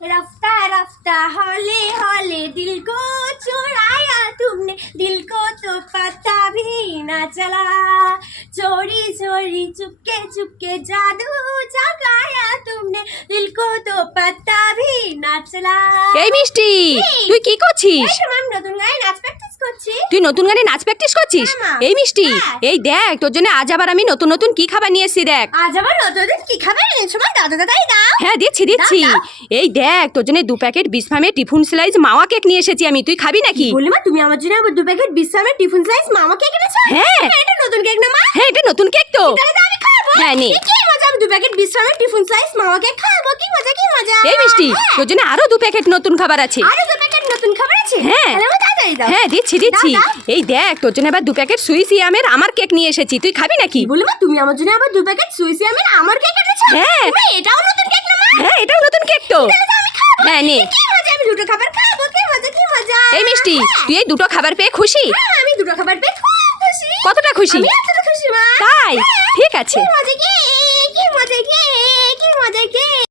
रफ्ता रफ्ता हौले हौले दिल को चुराया तुमने, दिल को तो पता भी ना चला, चोरी चोरी चुपके चुपके जादू जगाया तुमने, दिल को तो पता भी ना चला। এই মিষ্টি, তুই কি করছিস? আমি নতুন গায়ে নাচ প্র্যাকটিস করছি। তুই নতুন গানে নাচ প্র্যাকটিস করছিস? হ্যাঁ, মা। এই মিষ্টি, হ্যাঁ। এই দেখ তোর জন্য আজ আবার আমি নতুন নতুন কি খাবার নিয়ে এসেছি দেখ। আজ আবার নতুন কি খাবার এনেছো মা? দাদা দাদাই দাও। হ্যাঁ দিচ্ছি দিচ্ছি। দাও, এই দেখ তোর জন্য 2 প্যাকেট বিসফামের টিফুন স্লাইস মাওয়া কেক নিয়ে এসেছি আমি, তুই খাবি নাকি? বলি মা, তুমি আমার জন্য আবার 2 প্যাকেট বিশ্রামের টিফিন স্লাইস মামা কেক এনেছো? হ্যাঁ। এটা নতুন কেক না মা? হ্যাঁ এটা নতুন কেক তো। তাহলে তো আমি খাবো। হ্যাঁ, নে। কি মজা, আমি 2 প্যাকেট বিশ্রামের টিফিন স্লাইস মামা কেক খাবো। কি মজা কি মজা। এই মিষ্টি, হ্যাঁ। তোর জন্য আরো 2 প্যাকেট নতুন খাবার আছে। আরো 2 প্যাকেট নতুন খাবার আছে? হ্যাঁ। তাহলে আমার তাড়াতাড়ি দাও। হ্যাঁ দিচ্ছি দিচ্ছি। দাও, দাও। এই দেখ তোর জন্য আবার 2 প্যাকেট সুইসিয়ামের আমার কেক নিয়ে এসেছি, তুই খাবি নাকি? বলি মা, তুমি আমার জন্য আবার 2 প্যাকেট সুইসিয়ামের আমার কেক এনেছো? হ্যাঁ। মা, এটাও নতুন কেক না মা? হ্যাঁ এটাও নতুন কেক তো। তাহলে তো আমি খাবো। হ্যাঁ নে। কি মজা, আমি 2টো খাবার খাবো। কি মজা কি মজা। এই মিষ্টি, তুই এই 2টো খাবার পেয়ে খুশি? হ্যাঁ, আমি 2টো খাবার পেয়ে খুব খুশি। কতটা খুশি? আমি এতটা খুশি মা। তাই ঠিক আছে। কি মজা কি, কি মজা কি, কি মজা কি।